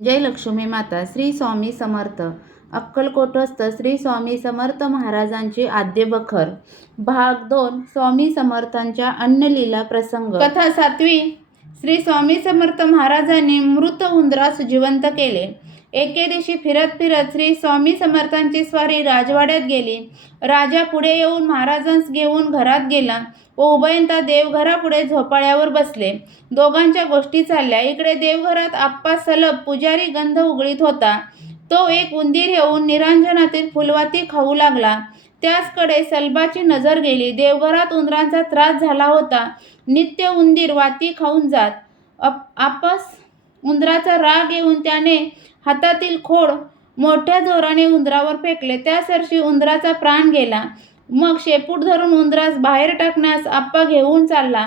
जय लक्ष्मी माता. श्री स्वामी समर्थ. अक्कलकोटस्थ श्री स्वामी समर्थ महाराजांची आद्य बखर. भाग 2. स्वामी समर्थांच्या अन्नलीला प्रसंग. कथा 7वी. श्री स्वामी समर्थ महाराजांनी मृत उंदरास जिवंत केले. एके दिवशी फिरत फिरत श्री स्वामी समर्थांची स्वारी राजवाड्यात गेली. राजा पुढे येऊन महाराजांस घेऊन घरात गेला व उभयता देवघरापुढे झोपाळ्यावर बसले. दोघांच्या गोष्टी चालल्या. इकडे देवघरात आप्पा सलब पुजारी गंध उगळीत होता. तो एक उंदीर येऊन निरांजनातील फुलवाती खाऊ लागला. त्याचकडे सलबाची नजर गेली. देवघरात उंदरांचा त्रास झाला होता. नित्य उंदीर वाती खाऊन जात. आपस उंदराचा राग येऊन त्याने हातातील खोड मोठ्या जोराने उंदरावर फेकले. त्यासरशी उंदराचा प्राण गेला. मग शेपूट धरून उंदरास बाहेर टाकण्यास आप्पा घेऊन चालला.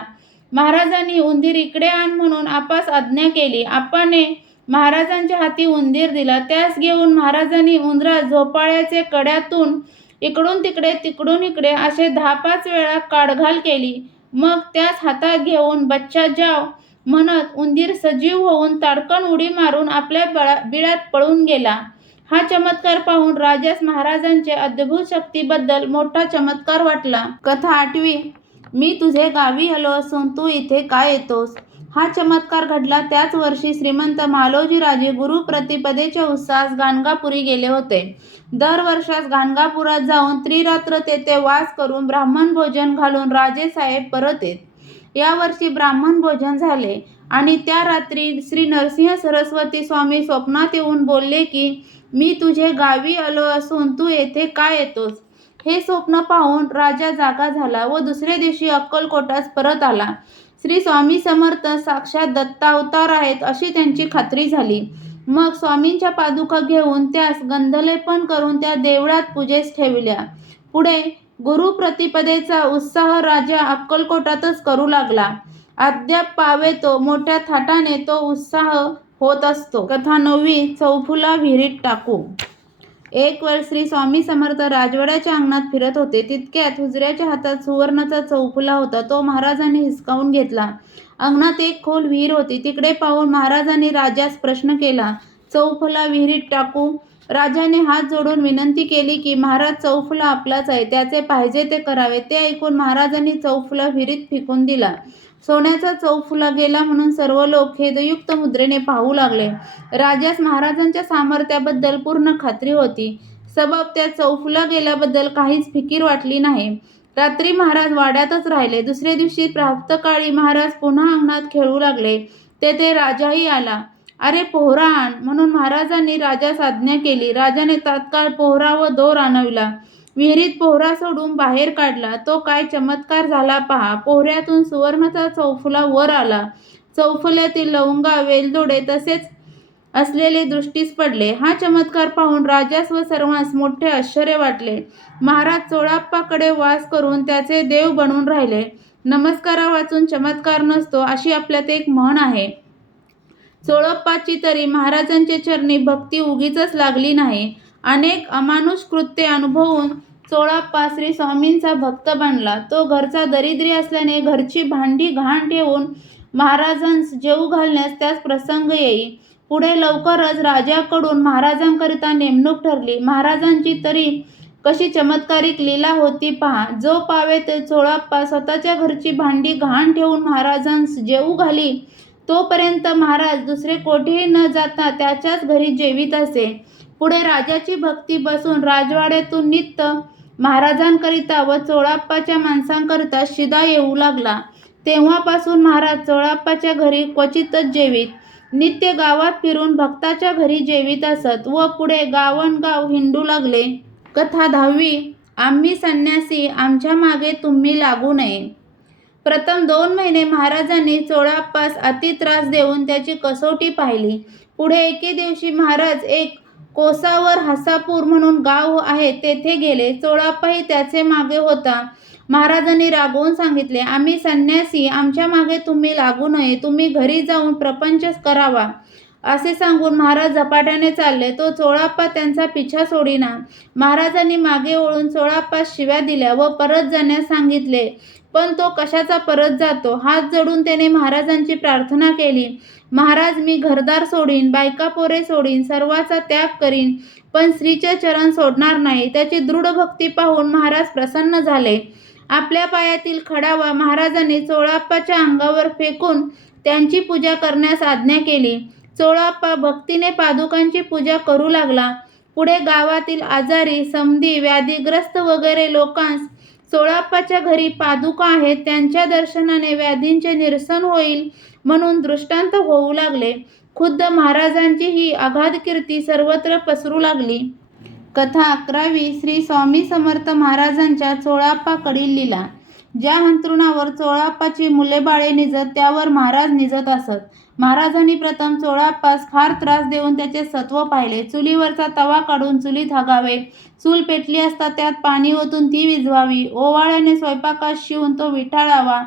महाराजांनी उंदीर इकडे आण म्हणून आप्पास आज्ञा केली. आप्पाने महाराजांच्या हाती उंदीर दिला. त्यास घेऊन महाराजांनी उंदरास झोपाळ्याचे कड्यातून इकडून तिकडे तिकडून इकडे असे 10-5 वेळा काढघाल केली. मग त्यास हातात घेऊन बच्चा जाव म्हणत उंदीर सजीव होऊन ताडकन उडी मारून आपल्या बिळात पळून गेला. हा चमत्कार पाहून राजास महाराजांच्या अद्भुत शक्तीबद्दल मोठा चमत्कार वाटला. कथा 8वी. मी तुझे गावी आलो असून तू इथे काय येतोस? हा चमत्कार घडला त्याच वर्षी श्रीमंत मालोजीराजे गुरुप्रतिपदेच्या उत्साहास गाणगापुरी गेले होते. दरवर्षास गाणगापुरात जाऊन त्रिरात्र तेथे वास करून ब्राह्मण भोजन घालून राजेसाहेब परत येत. यावर्षी ब्राह्मण भोजन झाले आणि त्या रात्री श्री नरसिंह सरस्वती स्वामी स्वप्नात येऊन बोलले की मी तुझे गावी आलो असून तू येथे काय येतोस? हे स्वप्न पाहून राजा जागा झाला व दुसऱ्या दिवशी अक्कलकोटास परत आला. श्री स्वामी समर्थ साक्षात दत्तावतार आहेत अशी त्यांची खात्री झाली. मग स्वामींच्या पादुका घेऊन त्यास गंधलेपन करून त्या देवळात पूजेस ठेवल्या. पुढे गुरुप्रतिपदेचा उत्साह राजा अक्कलकोटातच करू लागला. अद्याप पावे तो मोठ्या थाटाने तो उत्साह होत असतो. कथा 9वी. चौफुला विहिरीत टाकू. एक वेळ श्री स्वामी समर्थ राजवाड्याच्या अंगणात फिरत होते. तितक्यात हुजऱ्याच्या हातात सुवर्णाचा चौफुला होता. तो महाराजांनी हिसकावून घेतला. अंगणात एक खोल विहीर होती. तिकडे पाहून महाराजांनी राजास प्रश्न केला, चौफुला विहिरीत टाकू? राजाने हात जोडून विनंती केली की महाराज, चौफुला आपलाच आहे, त्याचे पाहिजे ते करावे. ते ऐकून महाराजांनी चौफुला विहिरीत फेकून दिला. सोन्याचा चौफुला गेला म्हणून सर्व लोक खेदयुक्त मुद्रेने पाहू लागले. राजास महाराजांच्या सामर्थ्याबद्दल पूर्ण खात्री होती. सबब त्या चौफुला गेल्याबद्दल काहीच फिकीर वाटली नाही. रात्री महाराज वाड्यातच राहिले. दुसऱ्या दिवशी प्रातःकाळी महाराज पुन्हा अंगणात खेळू लागले. तेथे राजाही आला. अरे पोहरा आण म्हणून महाराजांनी राजास आज्ञा केली. राजाने तात्काळ पोहरा व दोर आणविला. विहिरीत पोहरा सोडून बाहेर काढला. तो काय चमत्कार झाला पहा. पोहऱ्यातून सुवर्णाचा चौफुला वर आला. चौफुल्यातील लवंगा, वेलदोडे तसेच असलेले दृष्टीस पडले. हा चमत्कार पाहून राजास व सर्वांस मोठे आश्चर्य वाटले. महाराज चोळाप्पाकडे वास करून त्याचे देव बनून राहिले. नमस्कारा वाचून चमत्कार नसतो अशी आपल्यात एक म्हण आहे. चोळप्पाची तरी महाराजांच्या चरणी भक्ती उगीचच लागली नाही. अनेक अमानुष कृत्ये अनुभवून चोळप्पा श्री स्वामींचा भक्त बनला. तो घरचा दरिद्री असल्याने घरची भांडी घाण ठेवून महाराजांस जेवू घालण्यास त्यास प्रसंग येई. पुढे लवकरच राजाकडून महाराजांकरिता नेमणूक ठरली. महाराजांची तरी कशी चमत्कारिक लीला होती पहा. जो पावे ते चोळप्पा स्वतःच्या घरची भांडी घाण ठेवून महाराजांस जेवू घाली. तोपर्यंत महाराज दुसरे कोठेही न जाता त्याच्याच घरी जेवीत असे. पुढे राजाची भक्ती बसून राजवाड्यातून नित्य महाराजांकरिता व चोळप्पाच्या माणसांकरिता शिदा येऊ लागला. तेव्हापासून महाराज चोळप्पाच्या घरी क्वचितच जेवीत. नित्य गावात फिरून भक्ताच्या घरी जेवीत असत व पुढे गावनगाव हिंडू लागले. कथा 10वी. आम्ही संन्यासी, आमच्या मागे तुम्ही लागू नये. प्रथम 2 महिने महाराजांनी चोळप्पास अति त्रास देऊन त्याची कसोटी पाहिली. पुढे एके दिवशी महाराज एक कोसावर हसापूर म्हणून गाव आहे तेथे गेले. चोळप्पाही त्याचे मागे होता. महाराजांनी रागवून सांगितले, आम्ही संन्यासी, आमच्या मागे तुम्ही लागू नये. तुम्ही घरी जाऊन प्रपंच करावा. असे सांगून महाराज झपाट्याने चालले. तो चोळाप्पा त्यांचा पिछा सोडिना. महाराजांनी मागे वळून चोळाप्पास शिव्या दिल्या व परत जाण्यास सांगितले. पण तो कशाचा परत जातो. हात जोडून त्याने महाराजांची प्रार्थना केली. महाराज, मी घरदार सोडीन, बायका पोरे सोडीन, सर्वाचा त्याग करीन, पण श्रीचे चरण सोडणार नाही. त्याची दृढ भक्ती पाहून महाराज प्रसन्न झाले. आपल्या पायातील खडावा महाराजांनी चोळाप्पाच्या अंगावर फेकून त्यांची पूजा करण्यास आज्ञा केली. चोळाप्पा भक्तीने पादुकांची पूजा करू लागला. पुढे गावातील आजारी, समधी, व्याधीग्रस्त वगैरे लोकांस चोळाप्पाच्या घरी पादुका आहेत, त्यांच्या दर्शनाने व्याधींचे निरसन होईल म्हणून दृष्टांत होऊ लागले. खुद्द महाराजांची ही अगाध कीर्ती सर्वत्र पसरू लागली. कथा 11वी. श्री स्वामी समर्थ महाराजांच्या चोळाप्पाकडील लीला. ज्या अंथरुणावर चोळाप्पाची मुले बाळे निजत त्यावर महाराज निजत असत. महाराजांनी प्रथम चोळाप्पास फार त्रास देऊन त्याचे सत्व पाहिले. चुलीवरचा तवा काढून चुलीत हागावे, चूल पेटली असता त्यात पाणी ओतून ती विझवावी, ओवाळ्याने स्वयंपाकास शिवून तो विटाळावा,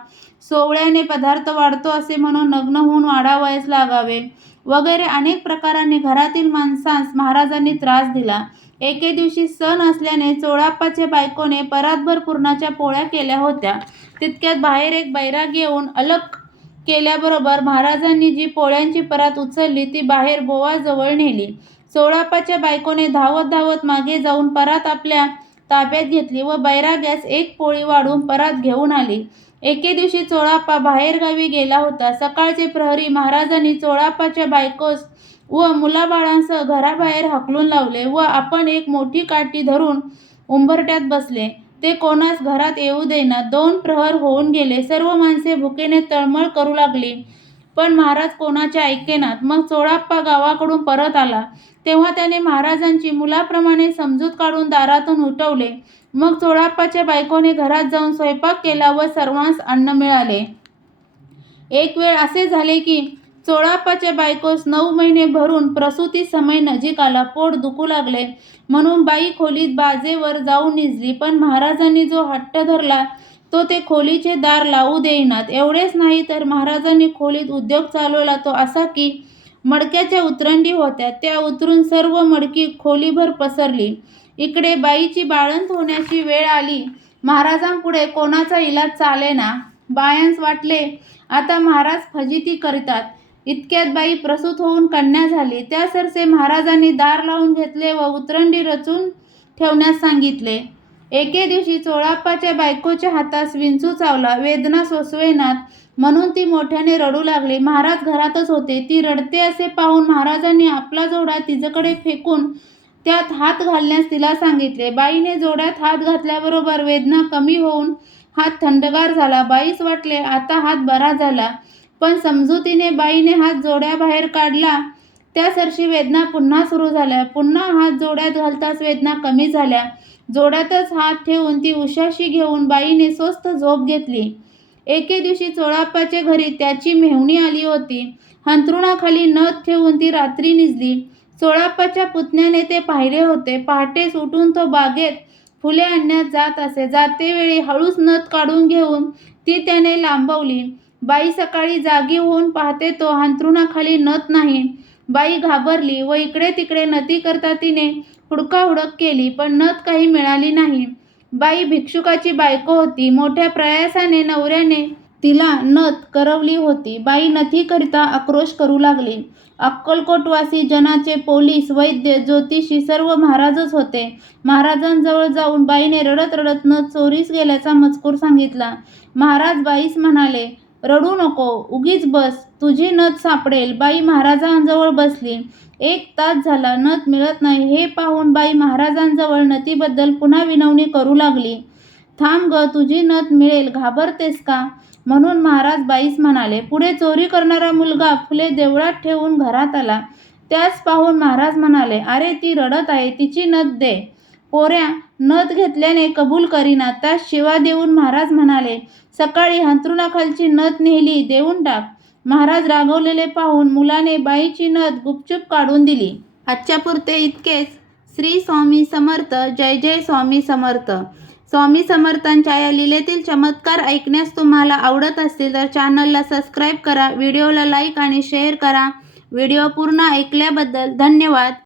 सोवळ्याने पदार्थ वाढतो असे म्हणून नग्न होऊन वाढावयास लागावे वगैरे अनेक प्रकारांनी घरातील माणसांस महाराजांनी त्रास दिला. एके दिवशी सण असल्याने चोळाप्पाच्या बायकोने परातभर पुरणाच्या पोळ्या केल्या होत्या. तितक्यात बाहेर एक बैराग येऊन अलग केल्याबरोबर महाराजांनी जी पोळ्यांची परात उचलली ती बाहेर बोवाजवळ नेली. चोळाप्पाच्या बायकोने धावत धावत मागे जाऊन परात आपल्या ताब्यात घेतली व बैराग्यास एक पोळी वाढून परात घेऊन आली. एके दिवशी चोळाप्पा बाहेरगावी गेला होता. सकाळचे प्रहरी महाराजांनी चोळाप्पाच्या बायकोस व मुलाबाळांसह घराबाहेर हाकलून लावले व आपण एक मोठी काठी धरून उंबरठ्यात बसले. ते कोणास घरात येऊ देईनात. 2 प्रहर होऊन गेले. सर्व माणसे भुकेने तळमळ करू लागली, पण महाराज कोणाचे ऐकेनात. मग चोळाप्पा गावाकडून परत आला तेव्हा त्याने महाराजांची मुलाप्रमाणे समजूत काढून दारातून उठवले. मग चोळाप्पाच्या बायकोने घरात जाऊन स्वयंपाक केला व सर्वांस अन्न मिळाले. एक वेळ असे झाले की चोळाप्पाच्या बायकोस 9 महिने भरून प्रसूती समय नजीक आला. पोट दुखू लागले म्हणून बाई खोलीत बाजेवर जाऊन निजली, पण महाराजांनी जो हट्ट धरला तो ते खोलीचे दार लावू देईनात. एवढेच नाही तर महाराजांनी खोलीत उद्योग चालवला तो असा की मडक्याच्या उतरंडी होत्या, त्या उतरून सर्व मडकी खोलीभर पसरली. इकडे बाईची बाळंत होण्याची वेळ आली. महाराजांपुढे कोणाचा इलाज चालेना. बायांस वाटले आता महाराज फजिती करीतात. इतक्यात बाई प्रसूत होऊन कन्या झाली. त्या सरसे महाराजांनी दार लावून घेतले व उतरंडी रचून ठेवण्यास सांगितले. एके दिवशी चोळाप्पाच्या बायकोच्या हातास विंचू चावला. वेदना सोसवेनात म्हणून ती मोठ्याने रडू लागली. महाराज घरातच होते. ती रडते असे पाहून महाराजांनी आपला जोडा तिच्याकडे फेकून त्यात हात घालण्यास तिला सांगितले. बाईने जोड्यात हात घातल्याबरोबर वेदना कमी होऊन हात थंडगार झाला. बाईस वाटले आता हात बरा झाला, पण समजुतीने बाईने हात जोड्याबाहेर काढला. त्या सरशी वेदना पुन्हा सुरू झाल्या. पुन्हा हात जोड्यात घालताच वेदना कमी झाल्या. जोड्यातच हात ठेवून ती उशाशी घेऊन बाईने स्वस्थ झोप घेतली. एके दिवशी चोळाप्पाच्या घरी त्याची मेव्हणी आली होती. अंथरुणाखाली नथ ठेवून ती रात्री निजली. चोळाप्पाच्या पुतण्याने ते पाहिले होते. पहाटेस उठून तो बागेत फुले आणण्यास जात असे. जातेवेळी हळूच नथ काढून घेऊन ती त्याने लांबवली. बाई सकाळी जागी होऊन पाहते तो अंथरुणाखाली नथ नाही. बाई घाबरली व इकडे तिकडे नथी करता तिने हुडकाहुडक केली, पण नथ काही मिळाली नाही. बाई भिक्षुकाची बायको होती. मोठ्या प्रयासाने नवऱ्याने तिला नथ करवली होती. बाई नथीकरिता आक्रोश करू लागली. अक्कलकोटवासी जनाचे पोलीस, वैद्य, ज्योतिषी सर्व महाराजच होते. महाराजांजवळ जाऊन बाईने रडत रडत नथ चोरीस गेल्याचा मजकूर सांगितला. महाराज बाईस म्हणाले, रडू नको, उगीच बस, तुझी नथ सापडेल. बाई महाराजांजवळ बसली. 1 तास झाला, नथ मिळत नाही. हे पाहून बाई महाराजांजवळ नथीबद्दल पुन्हा विनवणी करू लागली. थांब ग, तुझी नथ मिळेल, घाबरतेस का? म्हणून महाराज बाईस म्हणाले. पुढे चोरी करणारा मुलगा फुले देवळात ठेवून घरात आला. त्यास पाहून महाराज म्हणाले, अरे ती रडत आहे, तिची नथ दे. पोऱ्या नथ घेतल्याने कबूल करीना. त्यास शिवा देऊन महाराज म्हणाले, सकाळी अंथरुणाखालची नथ नेली, देऊन टाक. महाराज रागवलेले पाहून मुलाने बाईची नथ गुपचूप काढून दिली. आजच्यापुरते इतकेच. श्री स्वामी समर्थ. जय जय स्वामी समर्थ. स्वामी समर्थांच्या या लीलेतील चमत्कार ऐकण्यास तुम्हाला आवडत असतील तर चॅनलला सबस्क्राईब करा, व्हिडिओला लाईक आणि शेअर करा. व्हिडिओ पूर्ण ऐकल्याबद्दल धन्यवाद.